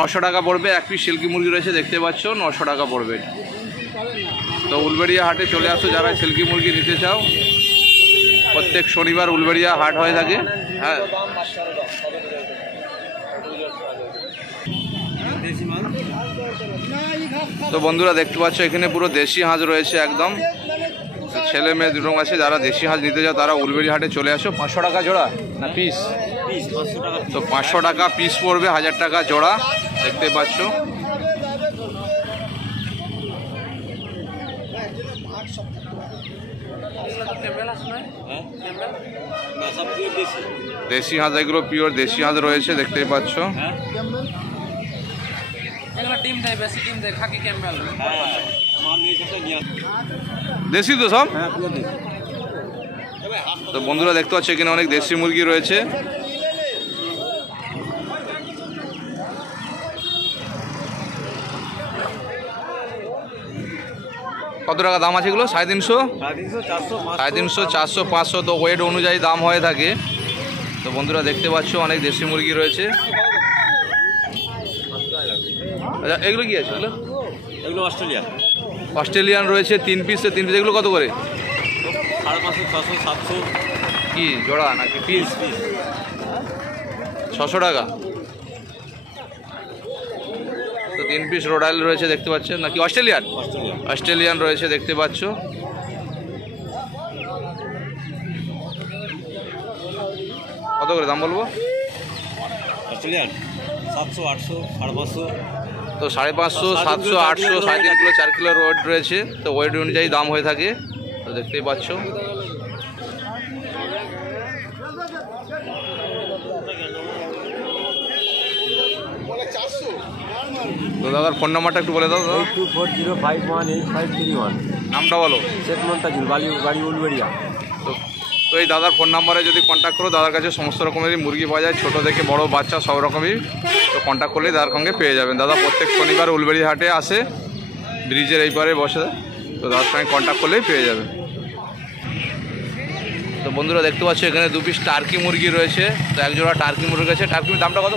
900 টাকা পড়বে। এক পিস সিল্কি মুরগি রয়েছে দেখতে পাচ্ছ, 900 টাকা পড়বে। তো উলবেড়িয়া হাটে চলে আসো যারা সিল্কি মুরগি নিতে চাও। প্রত্যেক শনিবার উলবেড়িয়া হাট হয়ে থাকে। হ্যাঁ, তো বন্ধুরা দেখতে পাচ্ছ এখানে পুরো দেশি হাঁস রয়েছে একদম। ছেলে মেয়ে দুটো আছে, যারা দেশি হাঁস নিতে চাও তারা উলবেড়িয়া হাটে চলে আসো। 500 টাকা জোড়া না পিস? তো 500 টাকা পিস পড়বে, 1000 টাকা জোড়া দেখতে পাচ্ছ। দেশি হাঁস, এগুলো পিওর দেশি হাঁস রয়েছে দেখতেই পাচ্ছ। দেশি তো সব। তো বন্ধুরা দেখতে পাচ্ছ এখানে অনেক দেশি মুরগি রয়েছে। কত টাকা দাম আছে এগুলো? 350, 350, 400, 500। তো ওয়েট অনুযায়ী দাম হয়ে থাকে। তো বন্ধুরা দেখতে পাচ্ছ অনেক দেশি মুরগি রয়েছে। আচ্ছা, এগুলো কি আছে? এগুলো অস্ট্রেলিয়ান রয়েছে 3 পিস। 3 পিস এগুলো কত করে? 550, 600, 700 কি জোড়া নাকি পিস? 600 টাকা। তো 3 পিস রোডাইল রয়েছে দেখতে পাচ্ছেন, নাকি অস্ট্রেলিয়ান? অস্ট্রেলিয়ান রয়েছে দেখতে পাচ্ছ। কত করে দাম বলবো? অস্ট্রেলিয়ান 700, 800, 550। তো 550, 700, 800, 3.5 কিলো 4 কিলো ওয়েট রয়েছে। তো ওয়েট অনুযায়ী দাম হয়ে থাকে। তো দেখতেই পাচ্ছ। তো দাদার ফোন নাম্বারটা একটু বলে দাও। 8240518531। নামটা বলো। শেখ মন্তাজুল, বাড়ি উলবেড়িয়া। তো এই দাদার ফোন নাম্বারে যদি কন্ট্যাক্ট করো, দাদার কাছে সমস্ত রকমেরই মুরগি পাওয়া যায়, ছোটো থেকে বড় বাচ্চা সব রকমই। তো কন্ট্যাক্ট করলেই দাদার সঙ্গে পেয়ে যাবেন। দাদা প্রত্যেক শনিবার উলবেড়িয়া হাটে আসে, ব্রিজের এই পারে বসে। তো দাদার সঙ্গে কন্ট্যাক্ট করলেই পেয়ে যাবেন। তো বন্ধুরা দেখতে পাচ্ছ এখানে 2 পিস টার্কি মুরগি রয়েছে। তো এক জোড়া টার্কি মুরগি রয়েছে। টার্কির দামটা কত?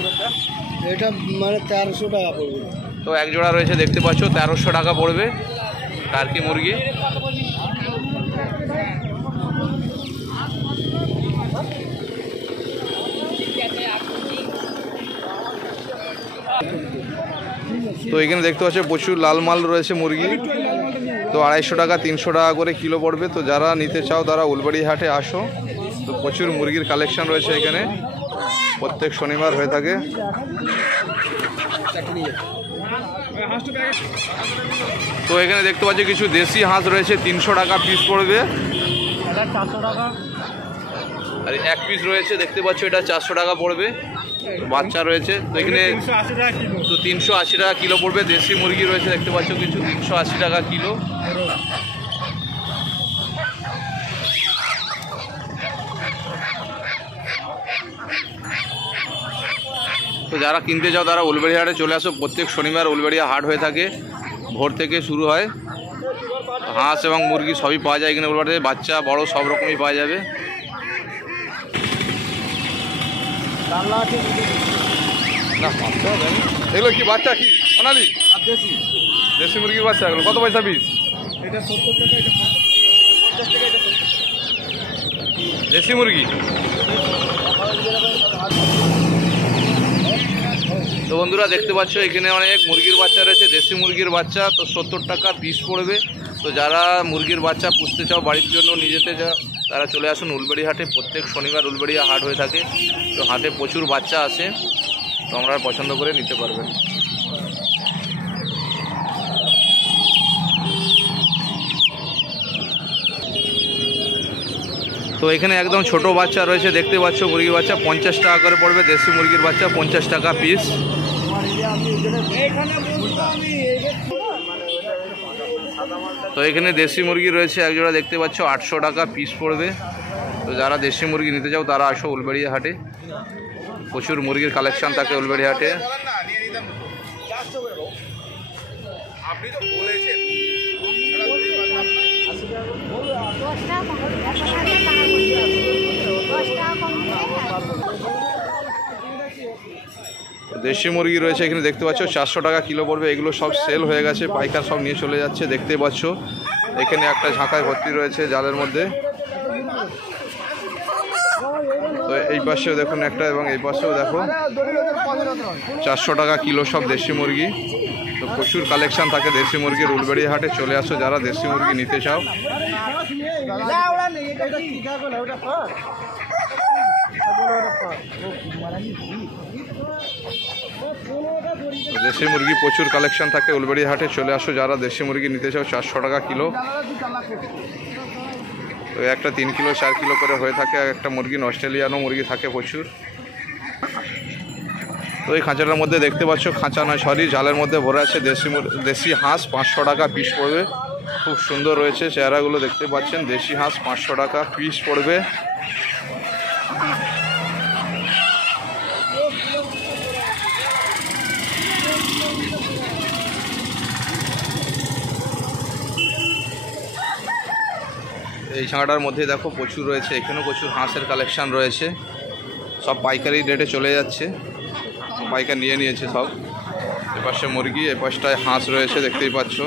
এটা মানে 1300 টাকা পড়বে। তো এক জোড়া রয়েছে দেখতে পাচ্ছ, 1300 টাকা পড়বে টার্কি মুরগি। তো এখানে দেখতে পাচ্ছ প্রচুর লাল মাল রয়েছে মুরগি। তো 250 টাকা 300 টাকা করে কিলো পড়বে। তো যারা নিতে চাও তারা উলবেড়িয়া হাটে আসো। তো প্রচুর মুরগির কালেকশন রয়েছে এখানে, প্রত্যেক শনিবার হয়ে থাকে। তো এখানে দেখতে পাচ্ছি কিছু দেশি হাঁস রয়েছে, 300 টাকা পিস পড়বে। 400 টাকা। আর এক পিস রয়েছে দেখতে পাচ্ছ, এটা 400 টাকা পড়বে। বাচ্চা রয়েছে। তো এখানে 380 টাকা কিলো পড়বে। দেশি মুরগি রয়েছে দেখতে পাচ্ছ কিছু, 380 টাকা কিলো। তো যারা কিনতে চাও তারা উলবেড়িয়া হাটে চলে আসো। প্রত্যেক শনিবার উলবেড়িয়া হাট হয়ে থাকে, ভোর থেকে শুরু হয়। হাঁস এবং মুরগি সবই পাওয়া যায় এখানে উলবেড়িয়াতে, বাচ্চা বড় সব রকমই পাওয়া যাবে। এগুলো কি বাচ্চা? কি সোনালি দেশি মুরগির বাচ্চা? এগুলো কত পয়সা পিস? এটা 70 টাকা। এটা 50 টাকা। এটা দেশি মুরগি। তো বন্ধুরা দেখতে পাচ্ছ এখানে অনেক মুরগির বাচ্চা রয়েছে, দেশি মুরগির বাচ্চা। তো 70 টাকা পিস পড়বে। তো যারা মুরগির বাচ্চা পুষতে চাও বাড়ির জন্য নিজেতে চাও তারা চলে আসুন উলবেড়িয়া হাটে। প্রত্যেক শনিবার উলবেড়িয়া হাট হয়ে থাকে। তো হাটে প্রচুর বাচ্চা আসে, তো আমরা পছন্দ করে নিতে পারবেন। তো এখানে একদম ছোট বাচ্চা রয়েছে দেখতে পাচ্ছ, মুরগির বাচ্চা 50 টাকা করে পড়বে। দেশি মুরগির বাচ্চা 50 টাকা পিস। তো এখানে দেশি মুরগি রয়েছে এক জোড়া দেখতে পাচ্ছ, 800 টাকা পিস পড়বে। তো যারা দেশি মুরগি নিতে চাও তারা আসো উলবেড়িয়া হাটে, প্রচুর মুরগির কালেকশন থাকে উলবেড়িয়া হাটে। দেশি মুরগি রয়েছে এখানে দেখতে পাচ্ছ, 400 টাকা কিলো পড়বে। এগুলো সব সেল হয়ে গেছে, পাইকার সব নিয়ে চলে যাচ্ছে। দেখতে পাচ্ছ এখানে একটা ঝাঁকায় ভর্তি রয়েছে জালের মধ্যে। তো এই পাশেও দেখুন একটা, এবং এই পাশেও দেখো 400 টাকা কিলো সব দেশি মুরগি। তো প্রচুর কালেকশন থাকে দেশি মুরগির। উলবেড়িয়া হাটে চলে আসো যারা দেশি মুরগি নিতে চাও। দেশি মুরগি প্রচুর কালেকশন থাকে উলবেড়িয়া হাটে চলে আসো যারা দেশি মুরগি নিতে চাও। 400 টাকা কিলো। তো একটা 3 কিলো 4 কিলো করে হয়ে থাকে একটা মুরগি। অস্ট্রেলিয়ানও মুরগি থাকে প্রচুর। তো এই খাঁচাটার মধ্যে দেখতে পাচ্ছ, খাঁচা নয় সরি, জালের মধ্যে ভরে আছে দেশি হাঁস। 500 টাকা পিস পড়বে। খুব সুন্দর রয়েছে চেহারাগুলো দেখতে পাচ্ছেন। দেশি হাঁস 500 টাকা পিস পড়বে। এই ছাঁটার মধ্যে দেখো প্রচুর রয়েছে, এখানেও প্রচুর হাঁসের কালেকশন রয়েছে। সব পাইকারি রেটে চলে যাচ্ছে, পাইকার নিয়ে নিয়েছে সব। এপাশে মুরগি, এপাশটায় হাঁস রয়েছে দেখতেই পাচ্ছ।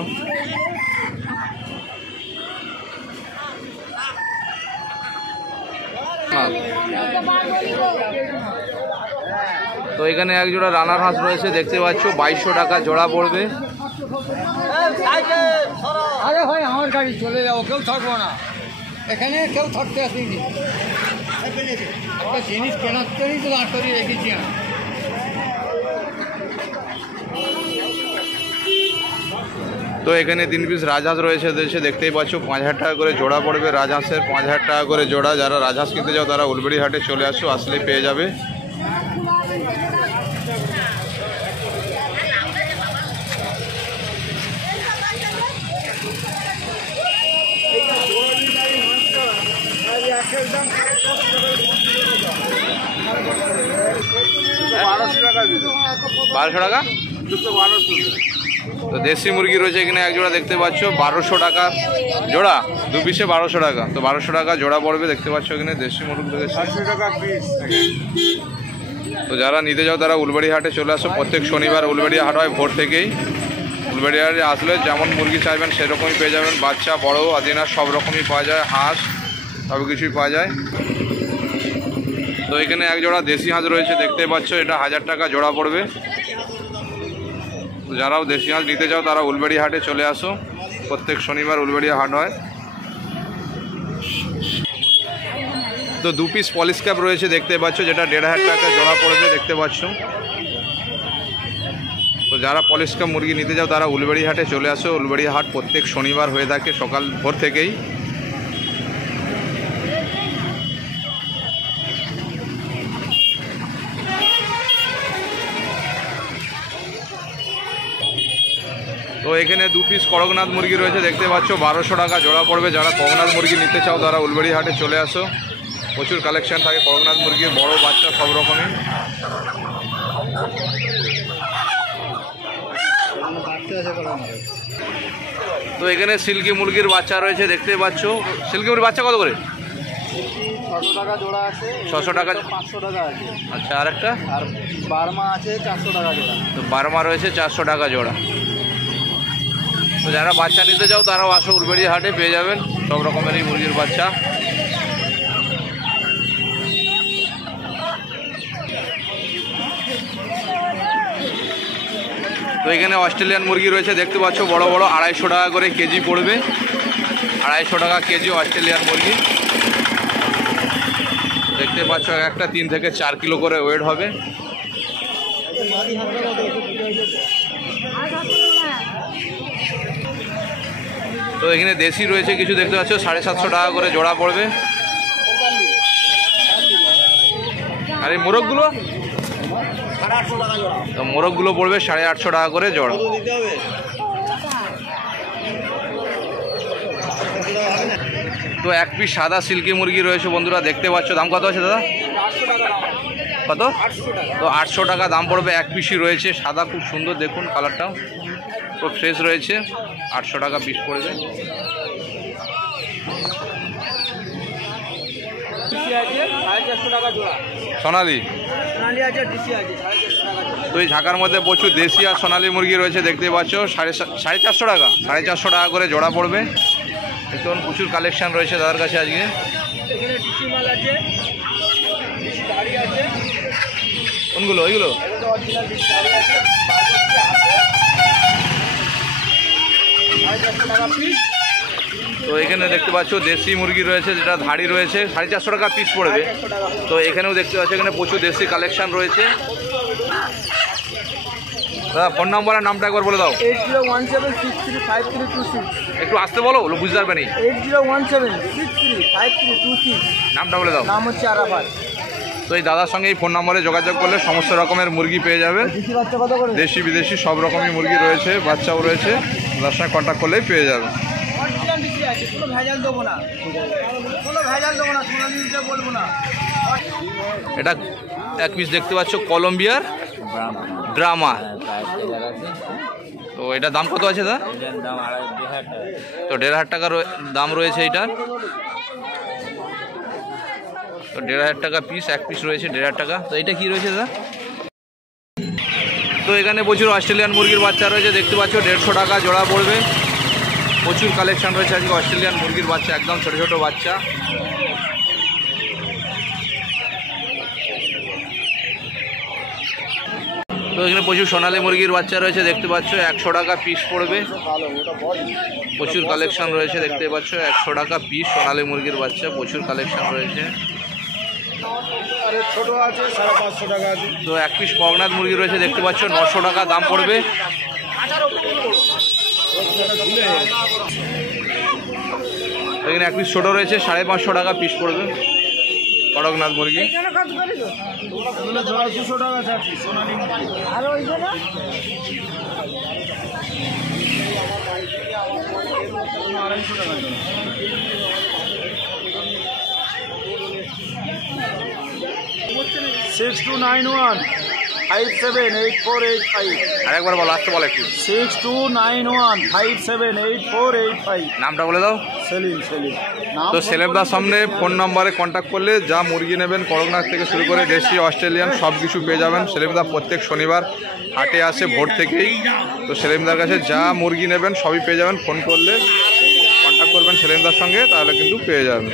তো এখানে এক জোড়া রানার হাঁস রয়েছে দেখতে পাচ্ছ, 2200 টাকা জোড়া পড়বে। আরে ভাই আমার গাড়ি চলে যাও, কেউ থাকবো না এখানে, কেউ থাকতে আসেনি। একটা জিনিস কেনার জন্যই তো দাঁড় করিয়ে রেখেছি আমি। তো এখানে 3 পিস রাজহাঁস রয়েছে দেখতেই পাচ্ছ, 5000 টাকা করে জোড়া পড়বে রাজহাঁসের। 5000 টাকা করে জোড়া। যারা রাজহাঁস কিনতে যাও তারা উলবেড়িয়া হাটে চলে আসো, আসলেই পেয়ে যাবে। বারোশো টাকা। তো দেশি মুরগি রয়েছে এখানে এক জোড়া দেখতে পাচ্ছ, 1200 টাকা জোড়া। 2 পিসে 1200 টাকা। তো 1200 টাকা জোড়া পড়বে দেখতে পাচ্ছ এখানে দেশি মুরগি। 800 টাকা পিস। তো যারা নিতে যাও তারা উলবেড়িয়া হাটে চলে আসো। প্রত্যেক শনিবার উলবেড়িয়া হাট হয় ভোর থেকেই। উলবেড়িয়া হাটে আসলে যেমন মুরগি চাইবেন সেরকমই পেয়ে যাবেন। বাচ্চা বড় আদিনা সব রকমই পাওয়া যায়, হাঁস সব কিছুই পাওয়া যায়। তো এখানে এক জোড়া দেশি হাঁস রয়েছে দেখতে পাচ্ছ, এটা 1000 টাকা জোড়া পড়বে। তো যারাও দেশি হাঁস নিতে চাও তারা উলবেড়িয়া হাটে চলে আসো। প্রত্যেক শনিবার উলবেড়িয়া হাট হয়। তো 2 পিস পলিশ ক্যাপ রয়েছে দেখতে পাচ্ছ, যেটা 1500 টাকা জোড়া পড়বে দেখতে পাচ্ছ। তো যারা পলিশ ক্যাপ মুরগি নিতে যাও তারা উলবেড়িয়া হাটে চলে আসো। উলবেড়িয়া হাট প্রত্যেক শনিবার হয়ে থাকে সকাল ভোর থেকেই। তো এখানে 2 পিস করকনাথ মুরগি রয়েছে দেখতে পাচ্ছ, 1200 টাকা জোড়া পড়বে। যারা করকনাথ মুরগি নিতে চাও তারা উলবেড়িয়া হাটে চলে আসো। প্রচুর কালেকশন থাকে করকনাথ মুরগির, বড় বাচ্চা সব রকমই। তো এখানে সিল্কি মুরগির বাচ্চা রয়েছে দেখতে পাচ্ছ। সিল্কি মুরগির বাচ্চা কত করে? 600 টাকা জোড়া আছে। 600 টাকা। 500 টাকা আছে। আচ্ছা, আর একটা আর বার্মা আছে 400 টাকা জোড়া। তো বার্মা রয়েছে 400 টাকা জোড়া। তো যারা বাচ্চা নিতে যাও তারাও আসো উলবেড়িয়া হাটে, পেয়ে যাবেন সব রকমেরই মুরগির বাচ্চা। তো এখানে অস্ট্রেলিয়ান মুরগি রয়েছে দেখতে পাচ্ছ, বড় বড় 250 টাকা করে কেজি পড়বে। 250 টাকা কেজি অস্ট্রেলিয়ান মুরগি দেখতে পাচ্ছ। একটা 3 থেকে 4 কিলো করে ওয়েট হবে। তো এখানে দেশি রয়েছে কিছু দেখতে পাচ্ছ, 750 টাকা করে জোড়া পড়বে। আর এই মোরগগুলো, তো মোরগগুলো পড়বে 850 টাকা করে জোড়া। তো 1 পিস সাদা সিল্কি মুরগি রয়েছে বন্ধুরা দেখতে পাচ্ছ। দাম কত আছে দাদা? কত? তো 800 টাকা দাম পড়বে। 1 পিসই রয়েছে সাদা, খুব সুন্দর দেখুন কালারটাও খুব ফ্রেশ রয়েছে। 800 টাকা পিস পড়বে। সোনালি আছে, ডিসি আছে 450 টাকা। তো এই ঝাঁকার মধ্যে প্রচুর দেশি আর সোনালী মুরগি রয়েছে, দেখতে পাচ্ছ। 450 টাকা, 450 টাকা করে জোড়া পড়বে। দেখুন প্রচুর কালেকশন রয়েছে দাদার কাছে আজকে। কোনগুলো ওইগুলো? তো এখানে দেখতে পাচ্ছ দেশি মুরগি রয়েছে, যেটা ধাড়ি রয়েছে, 450 টাকা পিস পড়বে। তো এখানেও দেখতে পাচ্ছ এখানে প্রচুর দেশি কালেকশন রয়েছে। দাদা ফোন নাম্বার আর নামটা একবার বলে দাও। 8017635326। একটু আসতে বলো, বুঝতে পারবে নি। 8017635326। নামটা বলে দাও। নাম হচ্ছে আরাফাত। তো এই দাদার সঙ্গে এই ফোন নম্বরে যোগাযোগ করলে সমস্ত রকমের মুরগি পেয়ে যাবে। বাচ্চা কত করে? দেশি বিদেশি সব রকমই মুরগি রয়েছে, বাচ্চাও রয়েছে। দাদার সঙ্গে কন্ট্যাক্ট করলেই পেয়ে যাবে। কোনো ভেজাল দেবো না, কোনো ভেজাল দেবো না, সোনালী বলবো না। এটা এক পিস দেখতে পাচ্ছ কলম্বিয়ার ড্রামা। তো এটার দাম কত আছে দাদা? তো 1,500 টাকা দাম রয়েছে এটার। তো 1,500 টাকা পিস, এক পিস রয়েছে 1,500 টাকা। তো এটা কি রয়েছে দাদা? তো এখানে প্রচুর অস্ট্রেলিয়ান মুরগির বাচ্চা রয়েছে, দেখতে পাচ্ছ 150 টাকা জোড়া পড়বে। প্রচুর কালেকশন রয়েছে আজকে অস্ট্রেলিয়ান মুরগির বাচ্চা, একদম ছোটো ছোটো বাচ্চা। তো এখানে প্রচুর সোনালী মুরগির বাচ্চা রয়েছে, দেখতে পাচ্ছ 100 টাকা পিস পড়বে। প্রচুর কালেকশন রয়েছে, দেখতে পাচ্ছ 100 টাকা পিস সোনালী মুরগির বাচ্চা, প্রচুর কালেকশন রয়েছে। ছোট আছে 550 টাকা আছে। তো এক পিস কগনাথ মুরগি রয়েছে, দেখতে পাচ্ছ 900 টাকা দাম পড়বে। এখানে এক পিস ছোটো রয়েছে, 550 টাকা পিস পড়বে কড়কনাথ মুরগি। আরেকবার বলো, আসতে বলো একটু। 6291578485। নামটা বলে দাও। সেলিম। তো সেলেবদার সামনে ফোন নম্বরে কন্ট্যাক্ট করলে যা মুরগি নেবেন কড়কনাথ থেকে শুরু করে দেশি অস্ট্রেলিয়ান সব কিছু পেয়ে যাবেন। সেলিমদা প্রত্যেক শনিবার হাটে আসে ভোর থেকেই। তো সেলিমদার কাছে যা মুরগি নেবেন সবই পেয়ে যাবেন। ফোন করলে কন্ট্যাক্ট করবেন সেলিমদার সঙ্গে, তাহলে কিন্তু পেয়ে যাবেন।